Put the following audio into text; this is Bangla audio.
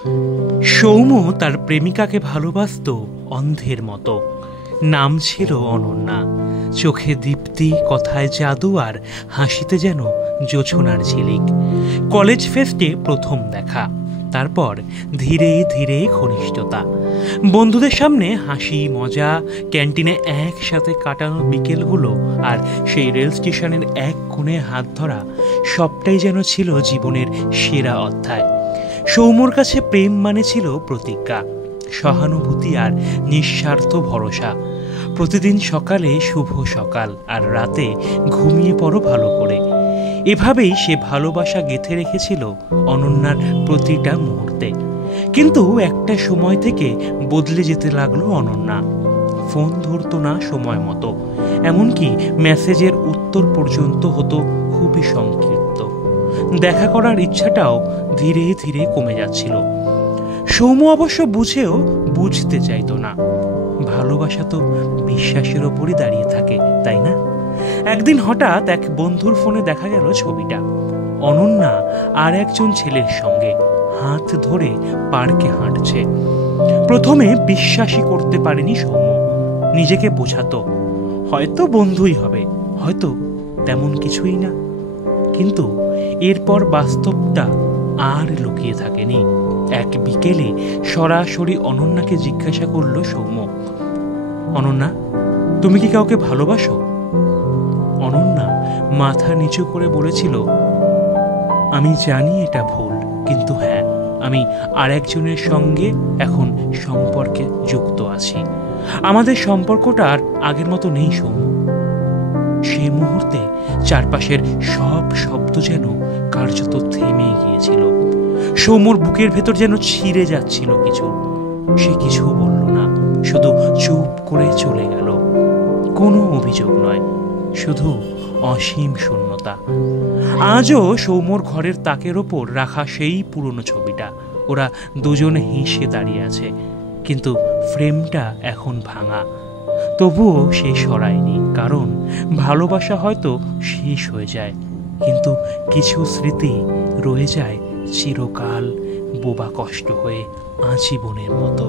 সৌম্য তার প্রেমিকাকে ভালোবাসত অন্ধের মতো। নাম ছিল অনন্যা। চোখে দীপ্তি, কথায় জাদু, আর হাসিতে যেন জোছনার ঝিলিক। কলেজ ফেস্টে প্রথম দেখা, তারপর ধীরে ধীরে ঘনিষ্ঠতা। বন্ধুদের সামনে হাসি মজা, ক্যান্টিনে একসাথে কাটানো বিকেলগুলো, আর সেই রেল স্টেশনের এক কোণে হাত ধরা, সবটাই যেন ছিল জীবনের সেরা অধ্যায়। সৌম্যর কাছে প্রেম মানে ছিল প্রতিজ্ঞা, সহানুভূতি আর নিঃস্বার্থ ভরসা। প্রতিদিন সকালে শুভ সকাল, আর রাতে ঘুমিয়ে পড়ো ভালো করে। এভাবেই সে ভালোবাসা গেঁথে রেখেছিল অনন্যার প্রতিটা মুহূর্তে। কিন্তু একটা সময় থেকে বদলে যেতে লাগলো অনন্যা। ফোন ধরতো না সময় মতো, এমনকি মেসেজের উত্তর পর্যন্ত হতো খুবই সংক্ষিপ্ত। দেখা করার ইচ্ছাটাও ধীরে ধীরে কমে যাচ্ছিল। সৌম্য অবশ্য বুঝেও বুঝতে চাইতো না। ভালোবাসা তো বিশ্বাসের ওপরই দাঁড়িয়ে থাকে, তাই না? একদিন হঠাৎ এক বন্ধুর ফোনে দেখা গেল ছবিটা, অনন্যা আর একজন ছেলের সঙ্গে হাত ধরে পার্কে হাঁটছে। প্রথমে বিশ্বাসই করতে পারেনি সৌম্য। নিজেকে বোঝাতো হয়তো বন্ধুই হবে, হয়তো তেমন কিছুই না। কিন্তু এরপর বাস্তবটা আর লুকিয়ে থাকেনি। এক বিকেলে সরাসরি অনন্যাকে জিজ্ঞাসা করলো সৌম্য, অনন্যা, তুমি কি কাউকে ভালোবাসো? অনন্যা মাথা নিচু করে বলেছিল, আমি জানি এটা ভুল, কিন্তু হ্যাঁ, আমি আর একজনের সঙ্গে এখন সম্পর্কে যুক্ত আছি। আমাদের সম্পর্কটা আর আগের মতো নেই সৌম্য। সে মুহূর্তে চারপাশের সব শব্দ যেন কার্যত থেমে গিয়েছিল। সৌম্যর বুকের ভেতর যেন ছিঁড়ে যাচ্ছিল কিছু। সে কিছু বলল না, শুধু চুপ করে চলে গেল। কোনো অভিযোগ নয়, শুধু অসীম শূন্যতা। আজও সৌম্যর ঘরের তাকের ওপর রাখা সেই পুরনো ছবিটা। ওরা দুজনে হেসে দাঁড়িয়ে আছে, কিন্তু ফ্রেমটা এখন ভাঙা। তবুও সে সরায়নি, কারণ ভালোবাসা হয়তো শেষ হয়ে যায়, কিন্তু কিছু স্মৃতি রয়ে যায় চিরকাল বোবা কষ্ট হয়ে আজীবনের মতো।